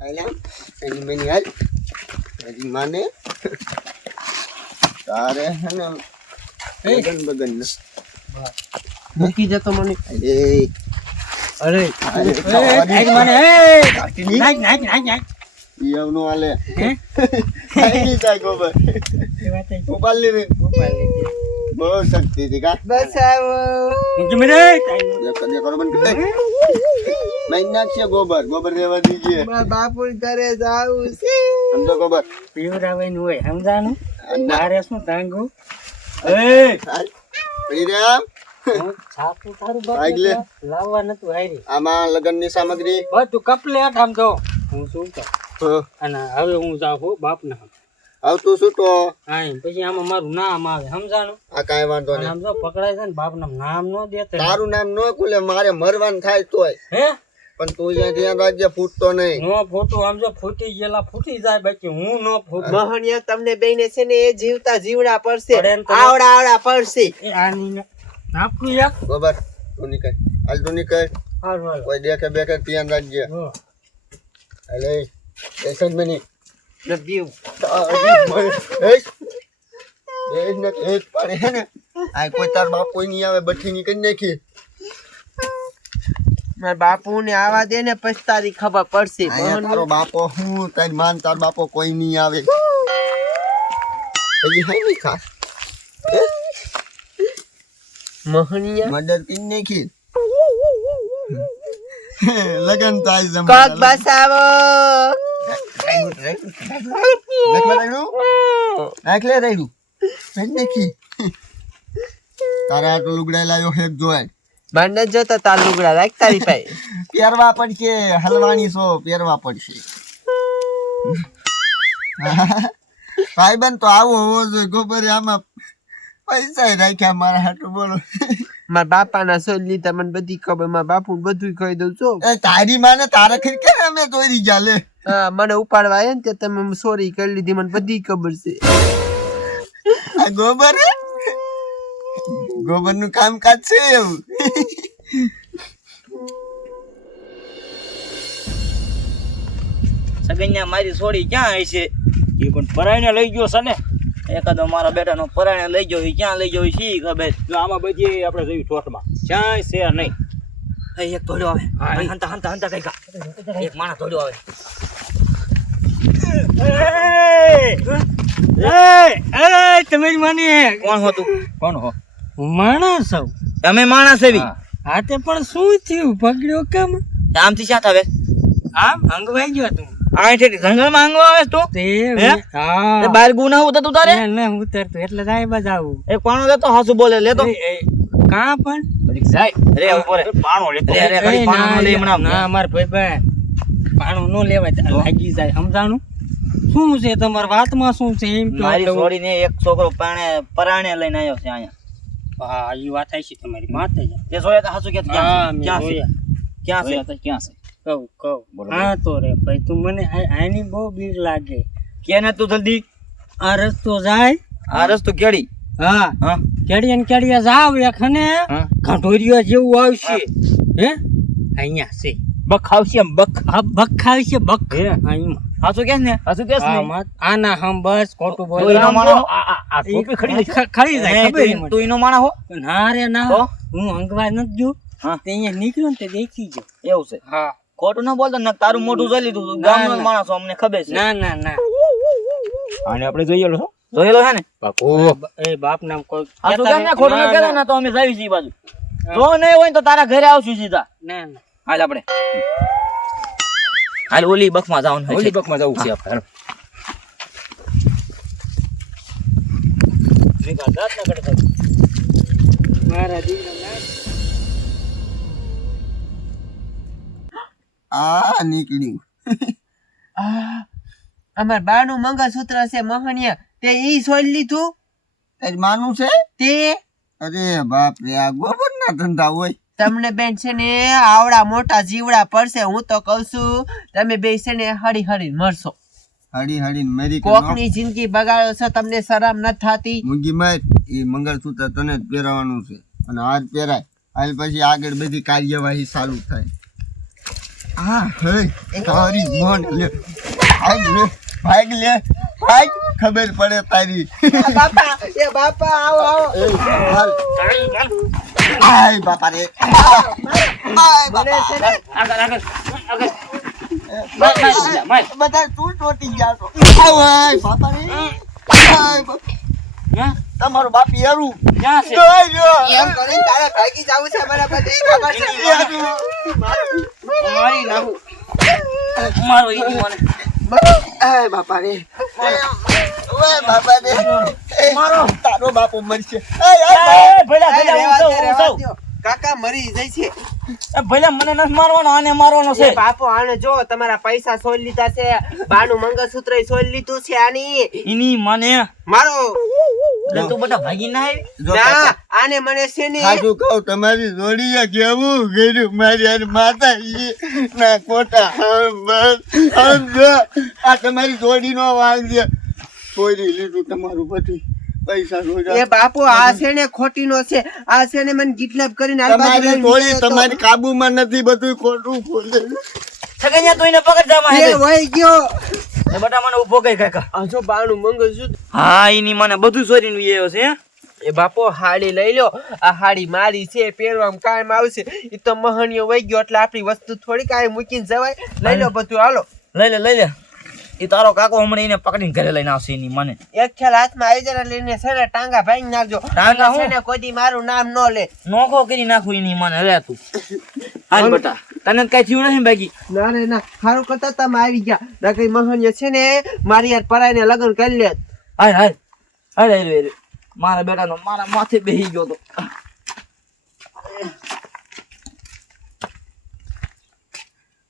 આલા એની many હાલ હજી માને તારે હે ને બગન બગન ને મૂકી જતો મને અરે અરે મને નાખ નાખ નાખ નાખ ઈવનો આલે ખાઈ ની જાય ગોબર ગોપાલ લે બહુ શક્તિ થી કા બસાવો મૂકી મને કદે કરો બન કદે મહિના છે ગોબર ગોબર રેવા દીજે બાપુ ઘરે જાવું છે સમજો ગોબર પીવરાવાનું હોય સમજાનું મારે શું તાંગું પ્રિયમ છાપું તારું આગલે લાવવા નતું હારી આમાં લગનની સામગ્રી બધું કપલેટ આમ તો હું શું કહું હા અને હવે હું જાઉં બાપના આવતું છૂટો હા પછી આમાં મારું નામ આવે સમજાણું આ કાંઈ વાંધો અને નહીં આમ તો પકડાય છે ને બાપના નામ ન દેતા તારું નામ ન ખુલે મારે મરવાનું થાય તોય હે પણ તું અહીંયા ધ્યાન રાખજે ફૂટતો નહીં નો ફોટો આમ જો ફૂટી ગયેલા ફૂટી જાય બાકી હું નો ફૂટ મોહનિયા તમને બેને છે ને એ જીવતા જીવડા પડશે પડે ને તો આવડા આવડા પડશે એ આની નાખું એક ગોબર તું નીકળ હાલ તું નીકળ હાલ હાલ કોઈ દેખે બેખે ધ્યાન રાખજે હાલે એસજ મની લબ્યુ એક પાડે હે ને આ કોઈ તાર બાપ કોઈ નહીં આવે બઠી ની કરી નાખી મારા બાપુ ને આવા દે ને પછી તારી ખબર પડશે અહીંયા તારો બાપો હું તારી માન તાર બાપો કોઈ નહીં આવે હજી હે નહીં ખાસ મોહનિયા મર્ડર કરી નાખી લગન થાય છે કોક બસાવો તારા આટલું લુગડા લાવ્યો હેક જોય મને જોતા તાર લુગડા રાખ તારી પાસે પહેરવા પડશે હલવાની છો પહેરવા પડશે ભાઈબંધ તો આવો હોવો જોઈએ ગોબર આમાં પૈસા રાખ્યા મારા હાટું બોલો મારા બાપાના સોલ લીધા મને બધી ખબર મારા બાપુ બધું કહી દઉં છો એ તારી માને તારા ખરી કે અમે તોરી જાલે હા મને ઉપાડવા આવ્યા ને તે તમે સોરી કરી લીધી મને બધી ખબર છે આ ગોબર ગોબર નું કામકાજ છે એવું સગન્યા મારી છોડી ક્યાં આવી છે એ પણ પરાયણે લઈ ગયો છે ને એકાદો મારા બેટાનો પરાયણે લઈ ગયો ક્યાં લઈ ગયો શી ખબર આમાં બધી આપણે જોયું ઠોઠમાં ક્યાંય છે નહીં એક ધોડ્યો આવે હંતા હંતા હંતા કઈ એક માણસ ધોડ્યો આવે તમારી મને કોણ હો તું કોણ હો માણસ છું તમે માણસ એવી હા તે પણ શું થયું પકડ્યો કેમ આમથી ક્યાં આવે આમ અંગવાઈ ગયો તું આ ઠેઠી જંગલ માં આંગવા આવે તું તે હે? હા બાર ગુના ઉતર તું તારે ના ઉતરતું એટલે જાય બજાવું એ કોણ લેતો હાસુ બોલે લેતો કા પણ જાય રે ઉપર પાણો લેતો રે રે ઘડી પાણો લે હમણાં ના માર ભાઈ બહેન પાણું નો લેવાય લાગી જાય સમજાણું શું છે તમારી વાતમાં શું છે એમ તો મારી છોડીને એક છોકરો પરાણે લઈને આવ્યો છે અહીંયા હા એ વાત આવી છે તમારી માથે જ તે જોયા તો હાસુ કે હા ક્યાં મેં છે જોયા. ક્યાં છે ક્યાં છે કહું હા તો રે ભાઈ તું મને આની બહુ બીક લાગે કેને તું જલ્દી આ રસ્તો જાય આ રસ્તો કેડી હા હા કેડિયા જાવ એખને હા. ઘંટોરિયા જેવું આવશે હે અહીંયા છે બક આવશે એમ બક આ બખ આવશે બખ હે? અહીંયા હાસુ કે ને હાસુ કે ને આના હમ બસ ખોટું તું બોલ એનો માણસ આ ટોપી ખડી ખડી જાય ખબર નહીં તું એનો માણસ હો મને. ના રે ના તો? હું અંગવા નથી ગયો હા. તે અહીંયા નીકળ્યો ને તે દેખી ગયો એવું છે હા ખોટું ન બોલતો ને તારું મોઢું જોઈ લીધું ગામનો જ માણસ છો, અમને ખબર છે ના ના ના આને આપણે જોઈએ લો જોયેલો છે ને એ બાપ નામ કોઈ હાસુ કે ને ખોટું ન કહેતો ને તો અમે જાવી છીએ બાજુ જો નહીં હોય ને તો તારા ઘરે આવશું સીધા ના ના હાલ આપણે હાલ ઓલી બકમાં જવાનું હોય ઓલી છે. બકમાં જવું છે આપણે મારા દીકરા આ નીકળ્યું અમાર બાનું મંગળસૂત્ર છે મોહનિયા તે ઈ સોલ લીધું તારી માનું છે તે અરે બાપ રે આ ગોબર ના ધંધા હોય તમને બેન છે ને આવડા મોટા જીવડા પડશે હું તો કઉ છું તમે બે છે ને હળી હળી મરશો હળી હળીને મેરી કોકની જિંદગી બગાડો છો તમને શરમ નથી થતી મૂંગી માર એ મંગળસૂત્ર તને જ પહેરાવાનું છે અને આજ પહેરાય હાલ પછી આગળ બધી કાર્યવાહી ચાલુ થાય હા હે તારી મન લે ભાગ લે ભાગ ખબર પડે તારી બાપા આવો આવો એ હાલ આય બાપા રે આય બાપા આગળ આગળ આગળ બધા તું ટોટી ગયા છો આય બાપા રે આય બાપા હા તમારો બાપ યારું ક્યાં છે એમ કરીને તારે ભાગી જાવું છે મને બધી ખબર છે મારી નાખું મારો ઈ મને આય બાપા રે ઓય બાપા રે મારો તારો બાપો મરશે એ ભલા આય ભલા રેવા દે, હું રેવા સૌ દ્યો. કાકા મરી જાય છે એ ભલા મને નથી મારવાનો આને મારવાનો છે એ બાપો આને જો તમારા પૈસા સોલ લીધા છે બાનું મંગળસૂત્ર સોલ લીધું છે આની ઈની મને મારો એટલે તું બધા ભાગી ના આવી જો ના કાકા, આને મને છે ને સાચું કહું તમારી જોડીએ કેવું કર્યું મારી યાર માતાજી ના કોટા આમ જો આ તમારી જોડીનો વાંક છે કોઈ લીધું તમારું પછી પૈસા રોજા એ બાપુ આ છે ને ખોટીનો છે આ છે ને મને કિડનેપ કરીને આ બાજુ તમારી લઈને જોડી ગયો તો. તમારી કાબુમાં નથી બધું ખોટું ખોલે સગન્યા તું એને પકડ જા એ માહે વહી ગયો એ બટા મને ઊભો કરી કાકા આ જો બાનું મંગળસૂત્ર હા ઈની મને બધું ચોરીને વિયો છે એ બાપો હાડી લઈ લો આ હાડી મારી છે પહેરવામાં કાયમ આવશે ઈ તો મહણિયો વહી ગયો એટલે આપણી વસ્તુ થોડી કાંઈ મૂકીને જવાય લઈ લો બધું હાલો લઈ લે ઈ તારો કાકો હમણાં એને પકડીને ઘરે લઈને આવશે ઈની મને એક ખેલ હાથમાં આવી જાય લઈને છે ને ટાંગા ભાંગી નાખજો ટાંગા હું? છે ને કોઈ દી મારું નામ ન લે નોખો કરી નાખું ઈની મને લે તું હાલ બટા તને કઈ થયું નથી બાકી ના રે ના સારું કરતા તમે આવી ગયા નકરી મહણિયો છે ને મારી યાર પરાઈને લગ્ન કરી લે હાલ હાલ હાલ હાલ મારા બેટાનો મારા માથે બેસી ગયો તો